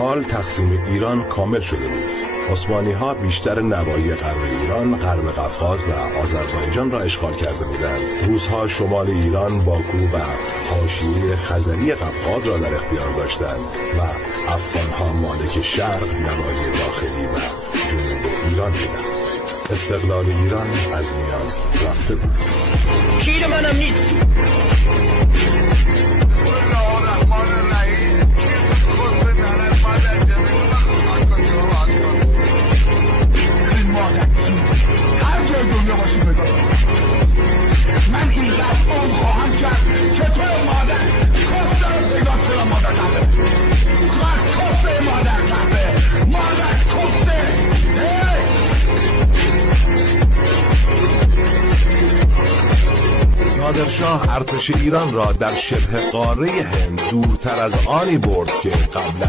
حال تقسیم ایران کامل شده بود. عثمانی ها بیشتر نواحی غرب ایران، غرب قفقاز و آذربایجان را اشغال کرده بودند. روس‌ها شمال ایران، باکو و حاشیه خزری قفقاز را در اختیار داشتند و افغان‌ها مالک شرق، نواحی داخلی و جنوب ایران بودند. استقلال ایران از میان رفته بود. شیر منم نیست. هر جای دنیا باشی بگاه من این رفتان خواهم کرد که تو مادر کسته رو بگاه چرا مادر قبه کسته مادر قبه مادر کسته نادرشاه ارتش ایران را در شبه قاره هند دورتر از آنی برد که قبلا